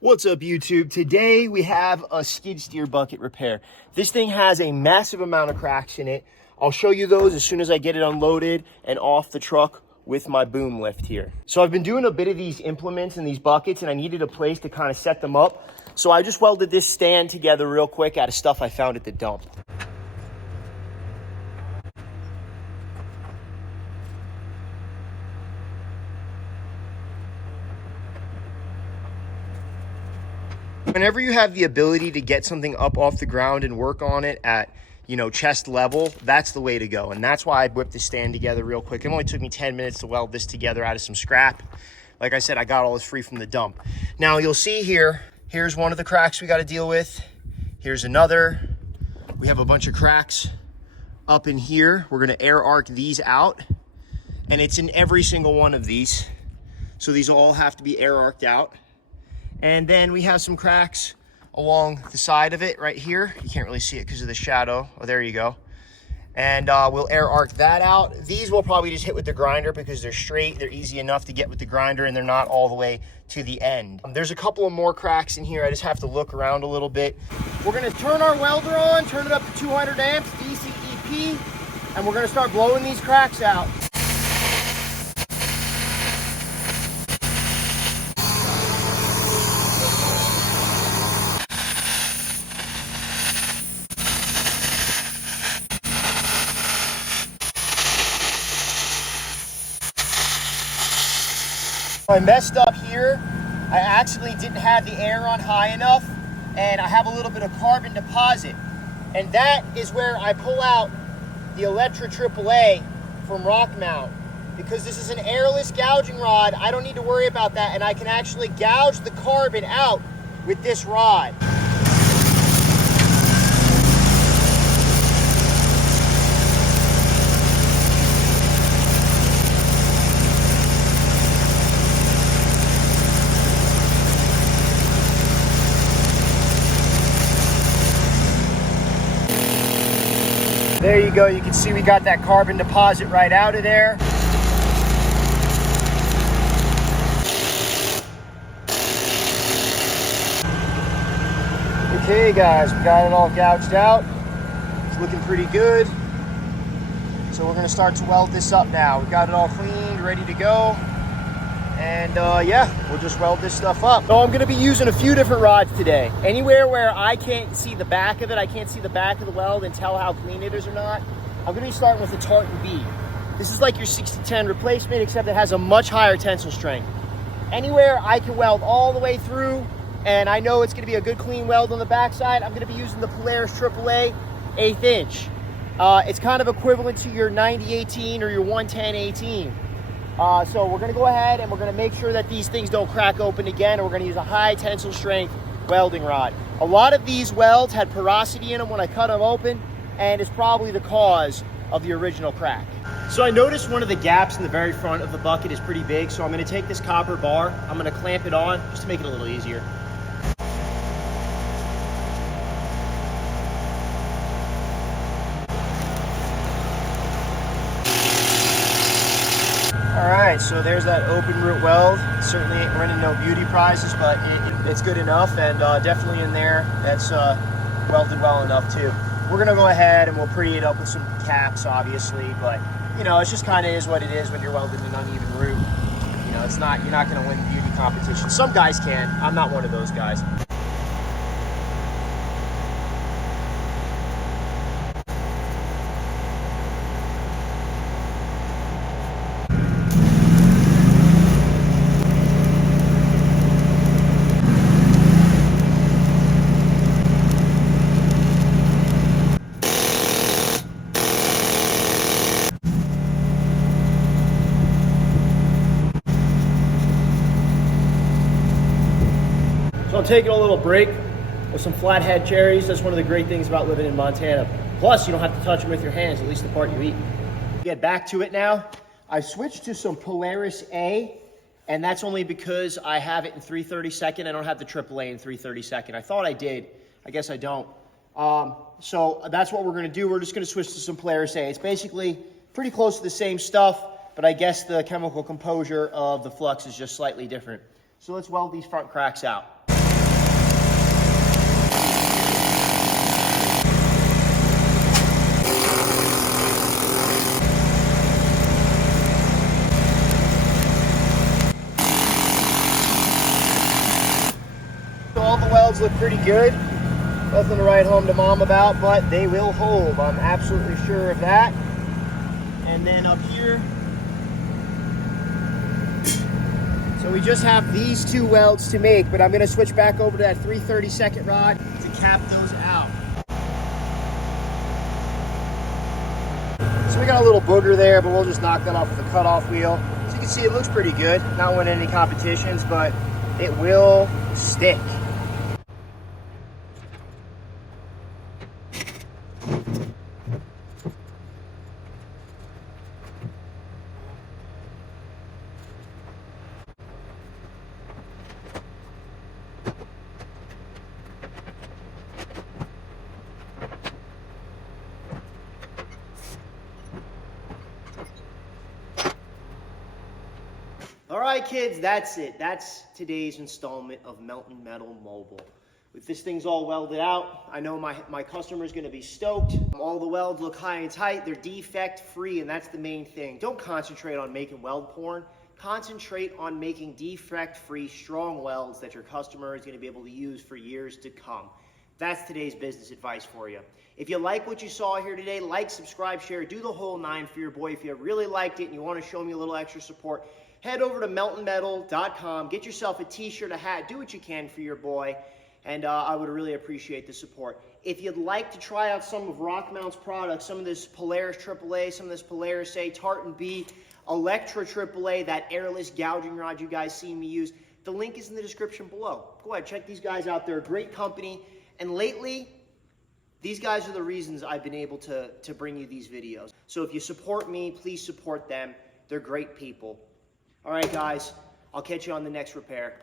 What's up, YouTube? Today we have a skid steer bucket repair. This thing has a massive amount of cracks in it. I'll show you those as soon as I get it unloaded and off the truck with my boom lift here. So I've been doing a bit of these implements and these buckets, and I needed a place to kind of set them up. So I just welded this stand together real quick out of stuff I found at the dump. Whenever you have the ability to get something up off the ground and work on it at, chest level, that's the way to go. And that's why I whipped the stand together real quick. It only took me 10 minutes to weld this together out of some scrap. Like I said, I got all this free from the dump. Now you'll see here's one of the cracks we got to deal with. Here's another. We have a bunch of cracks up in here. We're going to air arc these out, and it's in every single one of these. So these all have to be air arced out. And then we have some cracks along the side of it right here. You can't really see it because of the shadow. Oh, there you go. And we'll air arc that out. These will probably just hit with the grinder because they're straight. They're easy enough to get with the grinder, and they're not all the way to the end. There's a couple of more cracks in here. I just have to look around a little bit. We're gonna turn our welder on, turn it up to 200 amps, DC EP, and we're gonna start blowing these cracks out. I messed up here. I actually didn't have the air on high enough, and I have a little bit of carbon deposit. And that is where I pull out the Electra AAA from Rockmount. Because this is an airless gouging rod, I don't need to worry about that, and I can actually gouge the carbon out with this rod. There you go, you can see we got that carbon deposit right out of there. Okay guys, we got it all gouged out. It's looking pretty good. So we're gonna start to weld this up now. We got it all cleaned, ready to go. And yeah, we'll just weld this stuff up. So I'm gonna be using a few different rods today. Anywhere where I can't see the back of it, I can't see the back of the weld and tell how clean it is or not, I'm gonna be starting with the tartan B. This is like your 60-10 replacement, except it has a much higher tensile strength. Anywhere I can weld all the way through, and I know it's gonna be a good clean weld on the backside, I'm gonna be using the Polaris AAA 1/8 inch. It's kind of equivalent to your 90-18 or your 110-18. So we're gonna go ahead and we're gonna make sure that these things don't crack open again, and we're gonna use a high tensile strength welding rod. A lot of these welds had porosity in them when I cut them open, and it's probably the cause of the original crack. So I noticed one of the gaps in the very front of the bucket is pretty big, so I'm gonna take this copper bar, I'm gonna clamp it on just to make it a little easier. All right, so there's that open root weld. Certainly ain't winning no beauty prizes, but it's good enough, and definitely in there, that's welded well enough too. We're gonna go ahead and we'll pretty it up with some caps, obviously, but it's just kind of is what it is when you're welding an uneven root. It's not, you're not gonna win beauty competition. Some guys can, I'm not one of those guys. So I'm taking a little break with some flathead cherries. That's one of the great things about living in Montana. Plus, you don't have to touch them with your hands, at least the part you eat. Get back to it now. I switched to some Polaris A, and that's only because I have it in 3/32. I don't have the AAA in 3/32. I thought I did. I guess I don't. So that's what we're going to do. We're just going to switch to some Polaris A. It's basically pretty close to the same stuff, but I guess the chemical composure of the flux is just slightly different. So let's weld these front cracks out. the welds look pretty good. Nothing to write home to mom about, but they will hold. I'm absolutely sure of that. And then up here, so we just have these 2 welds to make, but I'm gonna switch back over to that 3/32 rod to cap those out. So we got a little booger there, but we'll just knock that off with a cutoff wheel. So you can see it looks pretty good. Not winning any competitions, but it will stick. All right, kids, that's it. That's today's installment of Melton Metal Mobile. If this thing's all welded out, I know my customer's gonna be stoked. All the welds look high and tight. They're defect free, and that's the main thing. Don't concentrate on making weld porn. Concentrate on making defect free, strong welds that your customer is gonna be able to use for years to come. That's today's business advice for you. If you like what you saw here today, like, subscribe, share, do the whole 9 for your boy. If you really liked it and you wanna show me a little extra support, head over to meltonmetal.com, get yourself a t-shirt, a hat, do what you can for your boy, and I would really appreciate the support. If you'd like to try out some of Rockmount's products, some of this Polaris AAA, some of this Polaris A, Tartan B, Electra AAA, that airless gouging rod you guys see me use, the link is in the description below. Go ahead, check these guys out. They're a great company, and lately, these guys are the reasons I've been able to bring you these videos. So if you support me, please support them. They're great people. All right, guys, I'll catch you on the next repair.